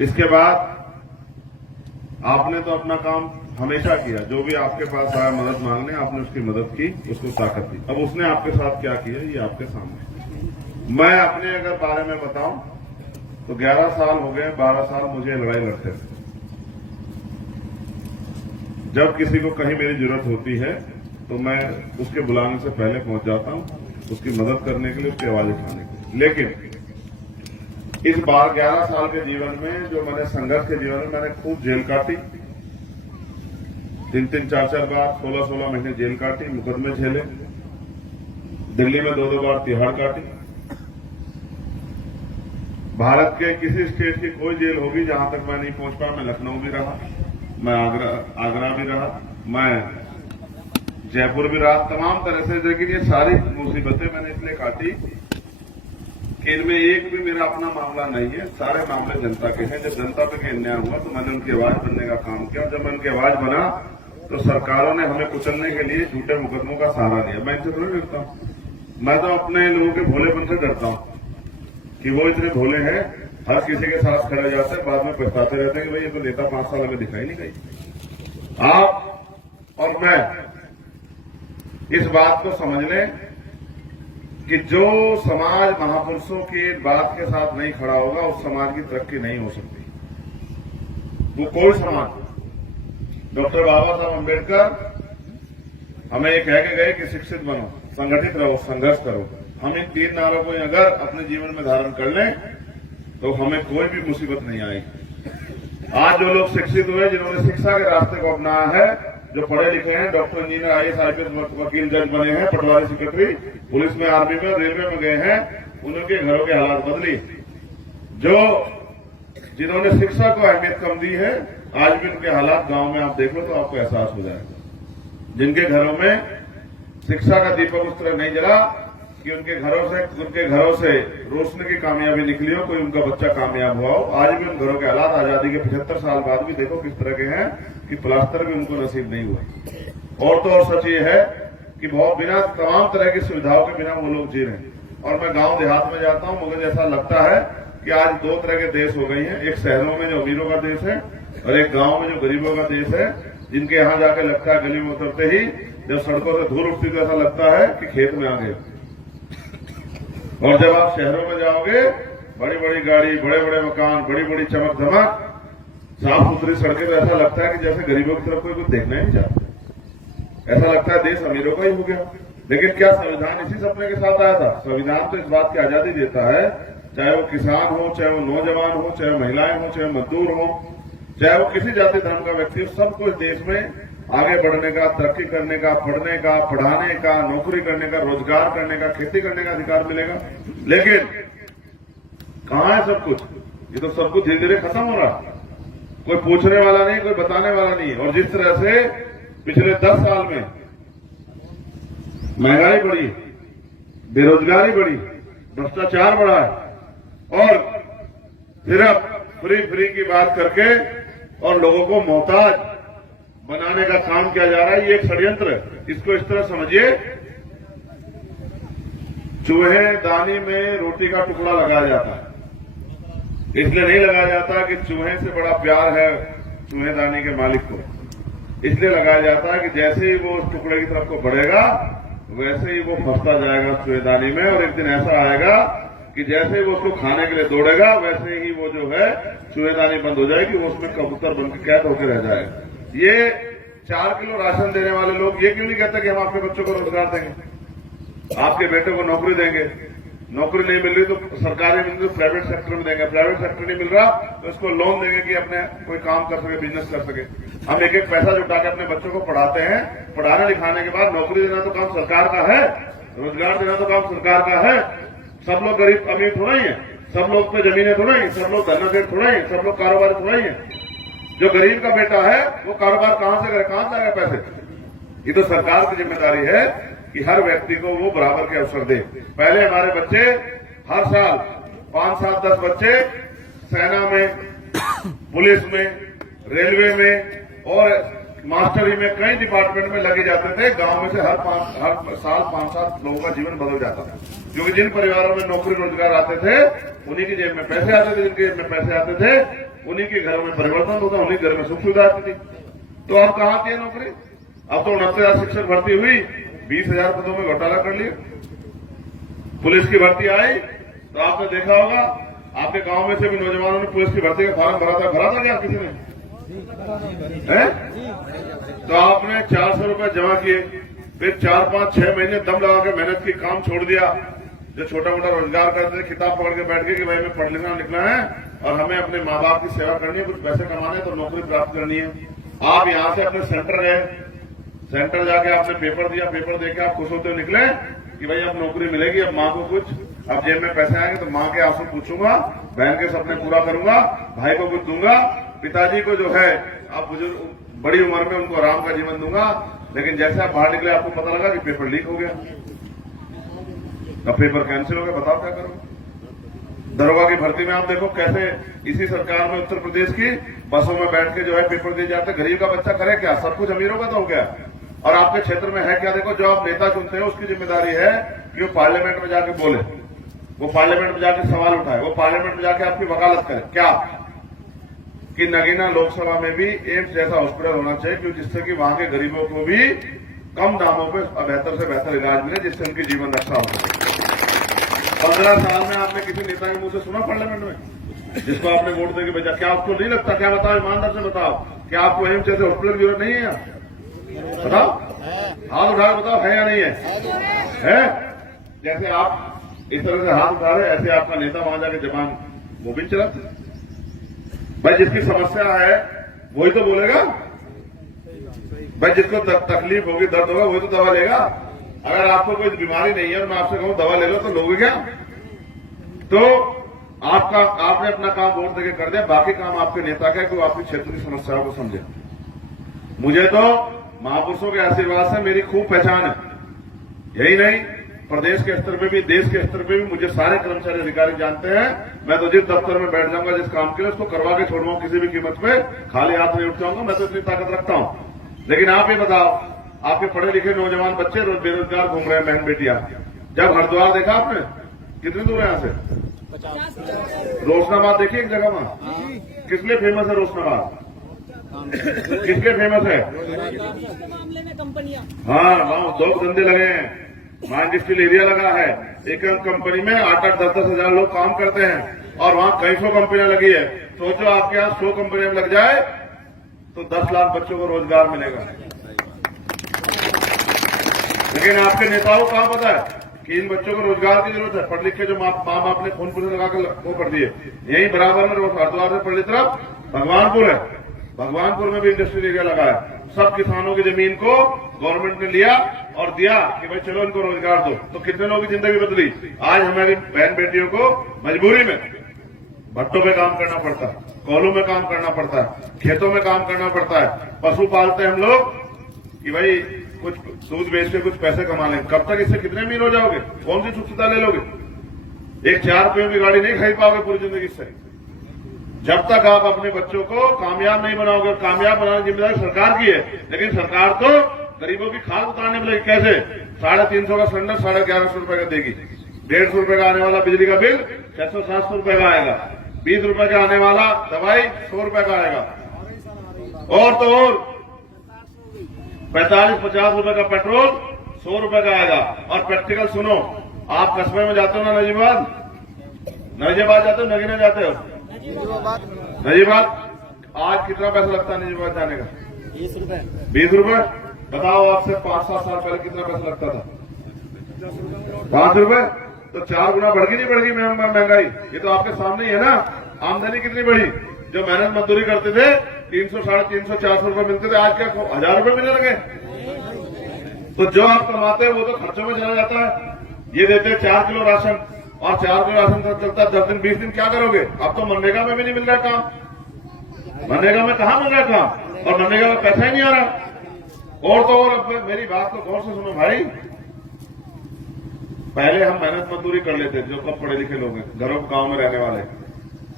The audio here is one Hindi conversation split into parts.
इसके बाद आपने तो अपना काम हमेशा किया, जो भी आपके पास आया मदद मांगने आपने उसकी मदद की, उसको ताकत दी। अब उसने आपके साथ क्या किया ये आपके सामने। मैं अपने अगर बारे में बताऊं तो 11 साल हो गए, 12 साल मुझे लड़ाई लड़ते थे। जब किसी को कहीं मेरी जरूरत होती है तो मैं उसके बुलाने से पहले पहुंच जाता हूं, उसकी मदद करने के लिए, उसकी आवाज उठाने के लिए। लेकिन इस बार 11 साल के जीवन में जो मैंने संघर्ष के जीवन में मैंने खूब जेल काटी, 3-3, 4-4 बार 16-16 महीने जेल काटी, मुकदमे झेले, दिल्ली में 2-2 बार तिहाड़ काटी। भारत के किसी स्टेट की कोई जेल होगी जहां तक मैं नहीं पहुंच पाया। मैं लखनऊ भी रहा, मैं आगरा भी रहा, मैं जयपुर भी रहा, तमाम तरह से। लेकिन ये सारी मुसीबतें मैंने इसलिए काटी कि इनमें एक भी मेरा अपना मामला नहीं है, सारे मामले जनता के हैं। जब जनता पे अन्याय हुआ तो मैंने उनकी आवाज बनने का काम किया। जब मैं उनकी आवाज बना तो सरकारों ने हमें कुचलने के लिए झूठे मुकदमों का सहारा लिया। मैं इनसे थोड़ी डरता हूं, मैं तो अपने लोगों के भोलेपन से डरता हूं कि वो इतने भोले हैं, हर किसी के साथ खड़े जाते हैं, बाद में पछताते रहते हैं कि भाई ये तो नेता 5 साल हमें दिखाई नहीं गई। आप और मैं इस बात को समझ लें कि जो समाज महापुरुषों की बात के साथ नहीं खड़ा होगा उस समाज की तरक्की नहीं हो सकती। वो कोई समाज, डॉक्टर बाबा साहब अम्बेडकर हमें ये कह के गए कि शिक्षित बनो, संगठित रहो, संघर्ष करो। हम इन 3 नारों को अगर अपने जीवन में धारण कर लें तो हमें कोई भी मुसीबत नहीं आएगी। आज जो लोग शिक्षित हुए, जिन्होंने शिक्षा के रास्ते को अपनाया है, जो पढ़े लिखे हैं, डॉक्टर, इंजीनियर, आईएएस, आईपीएस, वकील, जज बने हैं, पटवारी, सेक्रेटरी, पुलिस में, आर्मी में, रेलवे में गए हैं, उनके घरों के हालात बदली। जो जिन्होंने शिक्षा को अहमियत कम दी है, आज भी उनके हालात गांव में आप देख लो तो आपको एहसास हो जाएगा। जिनके घरों में शिक्षा का दीपक उस तरह नहीं जला कि उनके घरों से रोशनी की कामयाबी निकली हो, कोई उनका बच्चा कामयाब हुआ हो, आज भी उन घरों के हालात आजादी के 75 साल बाद भी देखो किस तरह के हैं कि प्लास्टर भी उनको नसीब नहीं हुआ। और तो और सच ये है कि बहुत बिना तमाम तरह की सुविधाओं के बिना वो लोग जी रहे हैं। और मैं गांव देहात में जाता हूं, मुझे ऐसा लगता है कि आज 2 तरह के देश हो गई हैं। एक शहरों में जो अमीरों का देश है और एक गांव में जो गरीबों का देश है, जिनके यहां जाके लगता है गली में उतरते ही जब सड़कों से धूल उठती तो ऐसा लगता है कि खेत में आ गए। और जब आप शहरों में जाओगे, बड़ी बड़ी गाड़ी, बड़े बड़े मकान, बड़ी बड़ी चमक धमक, साफ सुथरी सड़कें, तो ऐसा लगता है कि जैसे गरीबों की तरफ कोई कुछ देखना ही नहीं चाहता। ऐसा लगता है देश अमीरों का ही हो गया। लेकिन क्या संविधान इसी सपने के साथ आया था? संविधान तो इस बात की आजादी देता है, चाहे वो किसान हो, चाहे वो नौजवान हो, चाहे महिलाएं हो, चाहे मजदूर हो, चाहे वो किसी जाति धर्म का व्यक्ति हो, सबको इस देश में आगे बढ़ने का, तरक्की करने का, पढ़ने का, पढ़ाने का, नौकरी करने का, रोजगार करने का, खेती करने का अधिकार मिलेगा। लेकिन कहां है सब कुछ? ये तो सब कुछ धीरे धीरे खत्म हो रहा है। कोई पूछने वाला नहीं, कोई बताने वाला नहीं। और जिस तरह से पिछले 10 साल में महंगाई बढ़ी, बेरोजगारी बढ़ी, भ्रष्टाचार बढ़ा है और सिर्फ फ्री की बात करके और लोगों को मोहताज बनाने का काम किया जा रहा है, ये एक षड्यंत्र है। इसको इस तरह समझिए, चूहेदानी में रोटी का टुकड़ा लगाया जाता है। इसलिए नहीं लगाया जाता कि चूहे से बड़ा प्यार है चूहेदानी के मालिक को। इसलिए लगाया जाता है कि जैसे ही वो उस टुकड़े की तरफ को बढ़ेगा वैसे ही वो फंसता जाएगा चूहेदानी में, और एक दिन ऐसा आएगा कि जैसे ही वो उसको खाने के लिए दौड़ेगा वैसे ही वो जो है चूहेदानी बंद हो जाएगी, वो उसमें कबूतर बनकर कैद होकर रह जाएगा। ये 4 किलो राशन देने वाले लोग ये क्यों नहीं कहते कि हम आपके बच्चों को रोजगार देंगे, आपके बेटे को नौकरी देंगे? नौकरी नहीं मिल रही तो सरकारी मिल रही तो प्राइवेट सेक्टर में देंगे, प्राइवेट सेक्टर नहीं मिल रहा तो उसको लोन देंगे कि अपने कोई काम कर सके, बिजनेस कर सके। हम एक एक पैसा जुटा के अपने बच्चों को पढ़ाते हैं, पढ़ाने लिखाने के बाद नौकरी देना तो काम सरकार का है, रोजगार देना तो काम सरकार का है। सब लोग गरीब अमीर थोड़ा ही है, सब लोग पे जमीनें थोड़ा ही, सब लोग धनाधीन थोड़ा ही, सब लोग कारोबारी थोड़ा ही है। जो गरीब का बेटा है वो कारोबार कहां से करे, कहां से आएगा पैसे? ये तो सरकार की जिम्मेदारी है कि हर व्यक्ति को वो बराबर के अवसर दे। पहले हमारे बच्चे हर साल 5, 7, 10 बच्चे सेना में, पुलिस में, रेलवे में और मास्टरी में, कई डिपार्टमेंट में लगे जाते थे। गांव में से हर साल 5-7 लोगों का जीवन बदल जाता था, क्योंकि जिन परिवारों में नौकरी रोजगार आते थे उन्हीं की जेब में पैसे आते थे, जिनके जेब में पैसे आते थे उन्हीं के घर में परिवर्तन होगा, उन्हीं घर में सुख सुविधा आती थी। तो अब कहाँ थी नौकरी? अब तो 69,000 शिक्षक भर्ती हुई, 20,000 पदों में घोटाला कर लिया। पुलिस की भर्ती आई तो आपने देखा होगा, आपके गांव में से भी नौजवानों ने पुलिस की भर्ती का फॉर्म भरा था क्या किसी ने? है? तो आपने 400 रुपए जमा किए, फिर 4, 5, 6 महीने दम लगा के मेहनत की, काम छोड़ दिया। जो छोटा मोटा रोजगार करते थे, किताब पकड़ के बैठ गए कि भाई मैं पढ़ लिखना निकला है और हमें अपने माँ बाप की सेवा करनी है, कुछ पैसे कमाने तो नौकरी प्राप्त करनी है। आप यहां से अपने सेंटर गए, सेंटर जाके आपने पेपर दिया, पेपर देके आप खुश होते निकले कि भाई अब नौकरी मिलेगी, अब माँ को कुछ, अब जेब में पैसे आएंगे तो माँ के आंसू पूछूंगा, बहन के सपने पूरा करूंगा, भाई को कुछ दूंगा, पिताजी को जो है आप बुजुर्ग बड़ी उम्र में उनको आराम का जीवन दूंगा। लेकिन जैसे आप बाहर निकले आपको पता लगा कि पेपर लीक हो गया, अब पेपर कैंसिल हो गया, बताओ क्या करोगे? दरोगा की भर्ती में आप देखो कैसे इसी सरकार में उत्तर प्रदेश की बसों में बैठ के जो है पेपर दिए जाते, गरीब का बच्चा करे क्या? सब कुछ अमीरों का तो हो गया। और आपके क्षेत्र में है क्या? देखो, जो आप नेता चुनते हैं उसकी जिम्मेदारी है कि वो पार्लियामेंट में जाके बोले, वो पार्लियामेंट में जाके सवाल उठाए, वो पार्लियामेंट में जाके आपकी वकालत करे। क्या कि नगीना लोकसभा में भी एम्स जैसा हॉस्पिटल होना चाहिए, क्योंकि जिससे कि वहां के गरीबों को भी कम दामों पर बेहतर से बेहतर इलाज मिले, जिससे उनकी जीवन रक्षा हो सके। 15 साल में आपने किसी नेता के मुंह से सुना पार्लियामेंट में, जिसको आपने वोट देके भेजा? क्या आपको नहीं लगता? क्या बताओ, ईमानदार से बताओ, क्या आपको एम्स जैसे हॉस्पिटल की जरूरत नहीं है? बताओ, हाथ उठा बताओ, है या नहीं है? जैसे आप इस तरह से हाथ उठा रहे, ऐसे आपका नेता वहां जाके जबान मोबिल चलाते। भाई जिसकी समस्या है वही तो बोलेगा, भाई जिसको तकलीफ होगी, दर्द होगा, वही तो दवा लेगा। अगर आपको कोई बीमारी नहीं है और मैं आपसे कहूं दवा ले लो तो लोगे क्या? तो आपने अपना काम वोट देके कर दिया, बाकी काम आपके नेता का है कि वो आपके क्षेत्र की समस्याओं को समझे। मुझे तो महापुरुषों के आशीर्वाद से मेरी खूब पहचान है। यही नहीं, प्रदेश के स्तर पे भी, देश के स्तर पे भी मुझे सारे कर्मचारी अधिकारी जानते हैं। मैं तो जिस दफ्तर में बैठ जाऊंगा, जिस काम के लिए, उसको करवा के छोड़ूंगा किसी भी कीमत पे, खाली हाथ नहीं उठ जाऊंगा। मैं तो इतनी ताकत रखता हूं। लेकिन आप ही बताओ, आपके पढ़े लिखे नौजवान बच्चे बेरोजगार घूम रहे हैं, बहन बेटियां। जब हरिद्वार देखा आपने, कितनी दूर है यहां से? रोशनाबाद देखिए एक जगह वहां, किस लिए फेमस है रोशनाबाद? किसके फेमस है? मामले में कंपनियां, हाँ, वहां 2 धंधे लगे हैं, वहां इंडस्ट्रियल एरिया लगा है। एक कंपनी में 8-8, 10-10 हजार लोग काम करते हैं और वहां कई 100 कंपनियां लगी है। सोचो आपके यहाँ 100 कंपनियां लग जाए तो 10 लाख बच्चों को रोजगार मिलेगा। लेकिन आपके नेताओं को कहां पता है कि इन बच्चों को रोजगार की जरूरत है? पढ़ लिख के जो माँ बाप ने खून पुलिस लगाकर वो कर दिए। यही बराबर में हरिद्वार से पढ़ ली तरफ भगवानपुर है, भगवानपुर में भी इंडस्ट्रियल एरिया लगा है। सब किसानों की जमीन को गवर्नमेंट ने लिया और दिया कि भाई चलो इनको रोजगार दो। तो कितने लोगों की जिंदगी बदली। आज हमारी बहन बेटियों को मजबूरी में भट्टों पे काम करना पड़ता है, कोलों में काम करना पड़ता है, खेतों में काम करना पड़ता है। पशु पालते हैं हम लोग कि भाई कुछ दूध बेच के कुछ पैसे कमा लें। कब तक इससे कितने अमीर हो जाओगे? कौन सी सुविधा ले लोगे? एक 4 रुपयों की गाड़ी नहीं खरीद पाओगे पूरी जिंदगी से, जब तक आप अपने बच्चों को कामयाब नहीं बनाओगे। कामयाब बनाने की जिम्मेदारी सरकार की है, लेकिन सरकार तो गरीबों की खाद उतारने में लगी। कैसे? 350 का सिलेंडर 1150 रुपए का देगी, 150 रुपए का आने वाला बिजली का बिल 600-700 रुपए का आएगा, 20 रुपए का आने वाला दवाई 100 रुपए का आएगा, और तो और 45-50 रुपए का पेट्रोल 100 रुपए का आएगा। और प्रैक्टिकल सुनो, आप कस्बे में जाते हो ना, नजीबाद जाते हो, नगीना जाते हो? नजीबाद आज कितना पैसा लगता है नजीबाद जाने का? 20 रुपए। बताओ आपसे 5-7 साल पहले कितना पैसा लगता था? 5 रुपए। तो 4 गुना बढ़ गई नहीं बढ़ गई महंगाई? ये तो आपके सामने ही है ना। आमदनी कितनी बढ़ी? जो मेहनत मजदूरी करते थे 300, 350, 400 रुपए मिलते थे, आज क्या 1000 रुपए मिलने लगे? तो जो आप कमाते हैं वो तो खर्चों में चला जाता है। ये देते हैं 4 किलो राशन, और 4 किलो राशन चलता है 10 दिन 20 दिन, क्या करोगे? अब तो मनरेगा में भी नहीं मिल रहा काम। मनरेगा में कहां मिल रहा काम? और मनरेगा में पैसा ही नहीं आ रहा। और तो और, अब मेरी बात को गौर से सुनो भाई, पहले हम मेहनत मजदूरी कर लेते, जो कब पढ़े लिखे लोग हैं, घरों गांव में रहने वाले,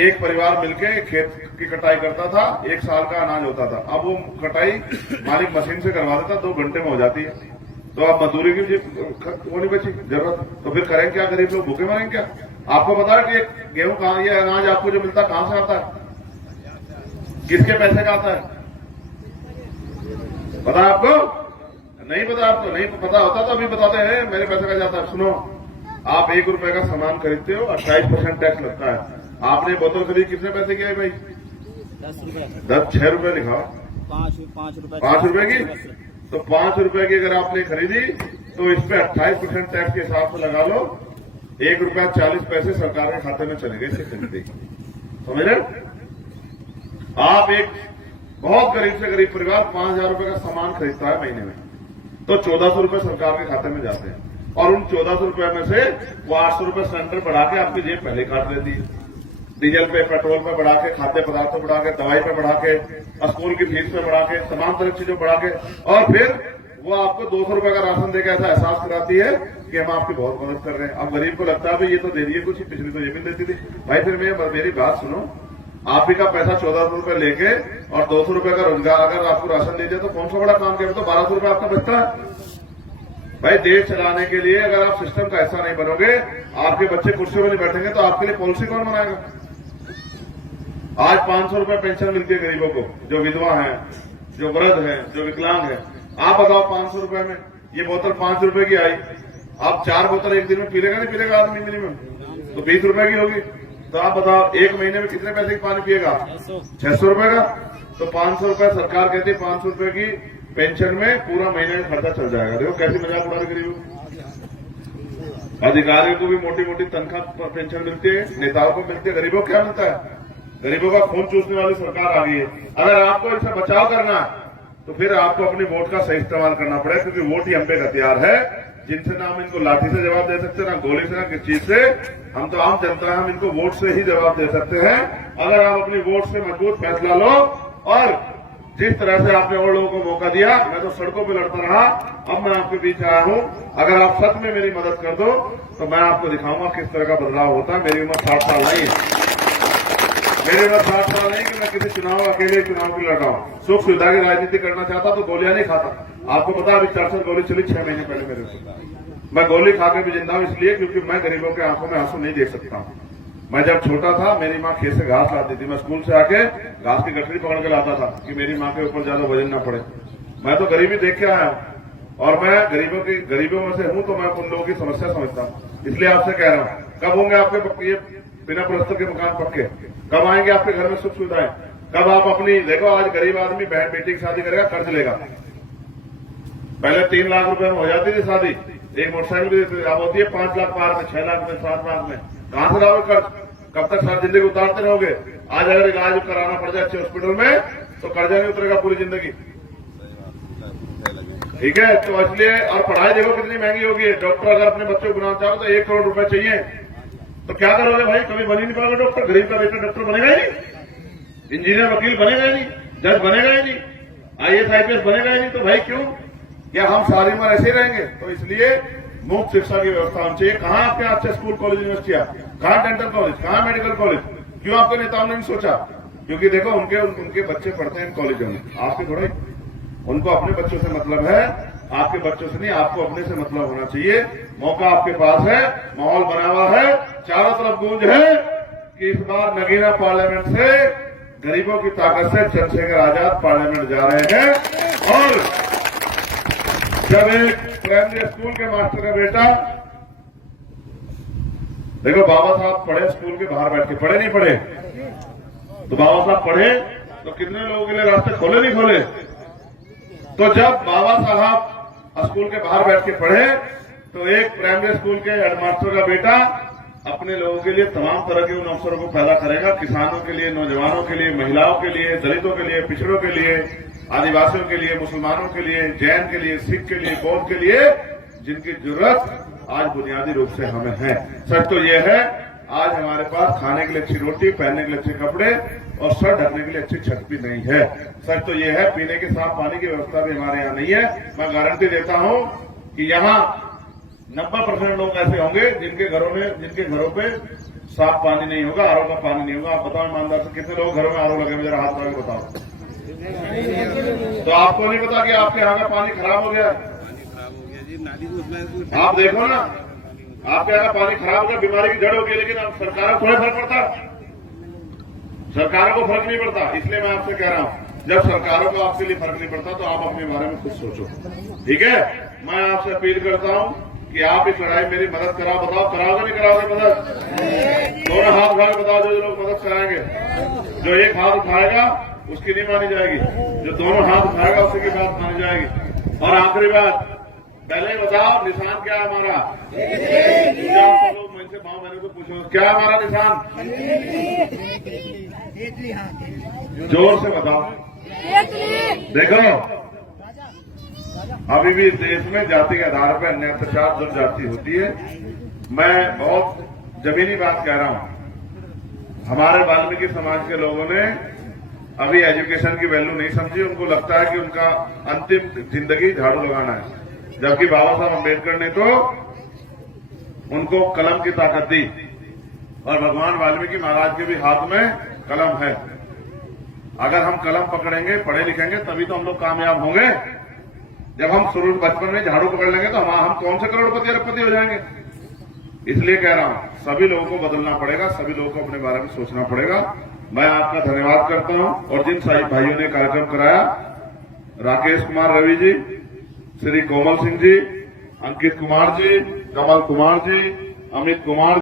एक परिवार मिलके खेत की कटाई करता था, 1 साल का अनाज होता था। अब वो कटाई मालिक मशीन से करवा देता, 2 घंटे में हो जाती है। तो अब मजदूरी की वो नहीं बची जरूरत, तो फिर करें क्या? गरीब लोग भूखे मरेंगे क्या? आपको पता है कि गेहूं कहां, ये अनाज आपको जो मिलता है कहां से आता है? किसके पैसे का आता है? पता है आपको? नहीं पता आपको? नहीं पता होता तो अभी बताते हैं मेरे पैसे का जाता है। सुनो, आप 1 रुपए का सामान खरीदते हो, 28% टैक्स लगता है। आपने बोतल खरीदी कितने पैसे की है भाई? 10 रुपए। 6 रुपए लिखा, 5 रुपए। 5 रुपए की। तो 5 रुपए की अगर आपने खरीदी तो इस पे 28% टैक्स के हिसाब से लगा लो, 1 रुपया 40 पैसे सरकार के खाते में चले गए इससे खरीदी। समझ रहे? आप एक बहुत गरीब से गरीब परिवार 5,000 रुपए का सामान खरीदता है महीने में, तो 1,400 रुपए सरकार के खाते में जाते हैं, और उन 1,400 रुपए में से वो 800 रुपए सिलेंडर बढ़ा के आपकी जेब पहले काट देती है। डीजल पे, पेट्रोल पे बढ़ा के, खाद्य पदार्थ पे बढ़ा के, दवाई पे बढ़ा के, स्कूल की फीस पे बढ़ा के, तमाम तरह की चीजों बढ़ा के, और फिर वो आपको 200 रुपए का राशन देकर ऐसा एहसास कराती है कि हम आपकी बहुत मदद कर रहे हैं। अब गरीब को लगता है भाई ये तो दे दिए कुछ, पिछली तो ये भी देती थी। भाई फिर मेरी बात सुनो, आप ही का पैसा 1,400 रुपए लेके और 200 रुपए का रोजगार अगर आपको राशन दे दिया तो कौन सा बड़ा काम किया? तो 1,200 रुपए आपका बचता है। भाई देश चलाने के लिए अगर आप सिस्टम का ऐसा नहीं बनोगे, आपके बच्चे कुर्सियों में नहीं बैठेंगे, तो आपके लिए पॉलिसी कौन बनाएगा? आज 500 रुपए पेंशन मिलती है गरीबों को, जो विधवा है, जो वृद्ध है, जो विकलांग है। आप बताओ 500 रुपए में ये बोतल 5 रुपए की आई, आप 4 बोतल एक दिन में पी लेगा नहीं पीलेगा आदमी मिनिमम? तो 20 रुपए की होगी। तो आप बताओ एक महीने में कितने पैसे की पानी पिएगा? 600 रुपए का। तो 500 रुपए सरकार कहती है 500 रुपए की पेंशन में पूरा महीने का खर्चा चल जाएगा। देखो कैसी मजाक उड़ा रही गरीबों। अधिकारियों को भी मोटी मोटी तनख्वाह पेंशन मिलती है, नेताओं को मिलती है, गरीबों को क्या मिलता है? गरीबों का खून चूसने वाली सरकार आ गई है। अगर आपको इनसे बचाव करना है तो फिर आपको अपने वोट का सही इस्तेमाल करना पड़ेगा, क्योंकि वोट ही हम पे हथियार है, जिनसे ना हम इनको लाठी से जवाब दे सकते, ना गोली से, ना किस चीज से। हम तो आम जनता है, हम इनको वोट से ही जवाब दे सकते हैं। अगर आप अपनी वोट से मजबूत फैसला लो, और जिस तरह से आपने और लोगों को मौका दिया, मैं तो सड़कों पे लड़ता रहा, अब मैं आपके बीच आया हूं। अगर आप सच में मेरी मदद कर दो तो मैं आपको दिखाऊंगा किस तरह का बदलाव होता है। मेरी उम्र 60 साल नहीं है, मेरे पास 60 साल नहीं कि मैं किसी चुनाव अकेले चुनाव की लड़ रहा हूं। सुख सुविधा की राजनीति करना चाहता तो गोलियां नहीं खाता। आपको पता अभी 400 गोली चली 6 महीने पहले मेरे से। मैं गोली खाकर भी जिंदा हूं इसलिए क्योंकि मैं गरीबों के आंखों में आंसू नहीं देख सकता हूं। मैं जब छोटा था मेरी माँ खेत से घास लाती थी, मैं स्कूल से आके घास की गठरी पकड़ के लाता था कि मेरी माँ के ऊपर ज्यादा वजन न पड़े। मैं तो गरीबी देख के आया हूं, और मैं गरीबों में से हूं, तो मैं उन लोगों की समस्या समझता हूं। इसलिए आपसे कह रहा हूं, कब होंगे आपके ये बिना प्लस्तर के मकान पक्के? कब आएंगे आपके घर में सुख सुविधाएं? कब आप अपनी, देखो आज गरीब आदमी बहन बेटी की शादी करेगा, कर्ज लेगा। पहले 3 लाख रुपए में हो जाती थी शादी, एक मोटरसाइकिल भी देती थी। अब होती है 5 लाख पार में, 6 लाख में, 7 लाख में। कहां से लाओगे कर्ज? कब तक सारी जिंदगी उतारते रहोगे? आज अगर इलाज कराना पड़ जाए अच्छे हॉस्पिटल में तो कर्जा नहीं उतरेगा पूरी जिंदगी। ठीक है, तो इसलिए, और पढ़ाई देखो कितनी महंगी होगी। डॉक्टर अगर अपने बच्चों को बनाना चाहो तो 1 करोड़ रुपए चाहिए, तो क्या करोगे भाई? कभी बन ही नहीं पाओगे डॉक्टर। गरीब का बेटा डॉक्टर बनेगा ही नहीं, इंजीनियर वकील बनेगा ही नहीं, जज बनेगा ही नहीं, IAS IPS बनेगा ही नहीं। तो भाई क्यों? क्या हम सारी उम्र ऐसे ही रहेंगे? तो इसलिए मुफ्त शिक्षा की व्यवस्था होनी चाहिए। कहां आपके अच्छे स्कूल कॉलेज यूनिवर्सिटियां, कहां डेंटल कॉलेज, कहां मेडिकल कॉलेज? क्यों आपके नेताओं ने नहीं सोचा? क्योंकि देखो उनके बच्चे पढ़ते हैं कॉलेजों में, आपके थोड़े। उनको अपने बच्चों से मतलब है, आपके बच्चों से नहीं। आपको अपने से मतलब होना चाहिए। मौका आपके पास है, माहौल बना हुआ है, चारों तरफ गूंज है कि इस बार नगीना पार्लियामेंट से गरीबों की ताकत से चंद्रशेखर आजाद पार्लियामेंट जा रहे हैं। और जब एक प्राइमरी स्कूल के मास्टर का बेटा, देखो बाबा साहब पढ़े स्कूल के बाहर बैठ के, पढ़े नहीं पढ़े? तो बाबा साहब पढ़े तो कितने लोगों के लिए रास्ते खोले नहीं खोले? तो जब बाबा साहब स्कूल के बाहर बैठ के पढ़े तो एक प्राइमरी स्कूल के हेडमास्टर का बेटा अपने लोगों के लिए तमाम तरह के उन अवसरों को पैदा करेगा, किसानों के लिए, नौजवानों के लिए, महिलाओं के लिए, दलितों के लिए, पिछड़ों के लिए, आदिवासियों के लिए, मुसलमानों के लिए, जैन के लिए, सिख के लिए, बौद्ध के लिए, जिनकी जरूरत आज बुनियादी रूप से हमें है। सच तो यह है, आज हमारे पास खाने के लिए अच्छी रोटी, पहनने के लिए अच्छे कपड़े और सर ढकने के लिए अच्छी छत भी नहीं है। सच तो यह है, पीने के साफ पानी की व्यवस्था भी हमारे यहाँ नहीं है। मैं गारंटी देता हूं कि यहाँ 90% लोग ऐसे होंगे जिनके घरों पे साफ पानी नहीं होगा, आरओ का पानी नहीं होगा। आप बताओ ईमानदार से, कितने लोग घरों में आरओ लगे? जरा हाथ लगा के बताओ। तो आपको नहीं पता कि आपके यहाँ का पानी खराब हो गया? आप देखो ना, आपके यहाँ का पानी खराब हो गया, बीमारी की जड़ हो गई, लेकिन अब सरकार को थोड़ा फर्क पड़ता। सरकारों को फर्क नहीं पड़ता। इसलिए मैं आपसे कह रहा हूं, जब सरकारों को आपके लिए फर्क नहीं पड़ता तो आप अपने बारे में खुद सोचो, ठीक है। मैं आपसे अपील करता हूं कि आप इस लड़ाई में मेरी मदद कराओ। बताओ कराओगे नहीं कराओगे मदद? दोनों हाथ उठा के बताओ, जो लोग मदद कराएंगे। जो एक हाथ उठाएगा उसकी नहीं मानी जाएगी, जो दोनों हाथ उठाएगा उसी की बात मानी जाएगी। और आखिरी बात, पहले बताओ निशान क्या है हमारा? लोग मुझसे भाव मैंने तो पूछो क्या है हमारा निशान? जोर से बताओ। देखो, अभी भी देश में जाति के आधार पर अन्य अत्याचार दुर्जाति होती है। मैं बहुत जमीनी बात कह रहा हूं। हमारे वाल्मीकि समाज के लोगों ने अभी एजुकेशन की वैल्यू नहीं समझी। उनको लगता है कि उनका अंतिम जिंदगी झाड़ू लगाना है, जबकि बाबा साहब अम्बेडकर ने तो उनको कलम की ताकत दी। और भगवान वाल्मीकि महाराज के भी हाथ में कलम है। अगर हम कलम पकड़ेंगे, पढ़े लिखेंगे, तभी तो हम लोग कामयाब होंगे। जब हम शुरू बचपन में झाड़ू पकड़ लेंगे तो हम कौन से करोड़पति अरबपति हो जाएंगे। इसलिए कह रहा हूं, सभी लोगों को बदलना पड़ेगा, सभी लोगों को अपने बारे में सोचना पड़ेगा। मैं आपका धन्यवाद करता हूं। और जिन सारी भाइयों ने कार्यक्रम कराया, राकेश कुमार रवि जी, श्री कोमल सिंह जी, अंकित कुमार जी, कमल कुमार जी, अमित कुमार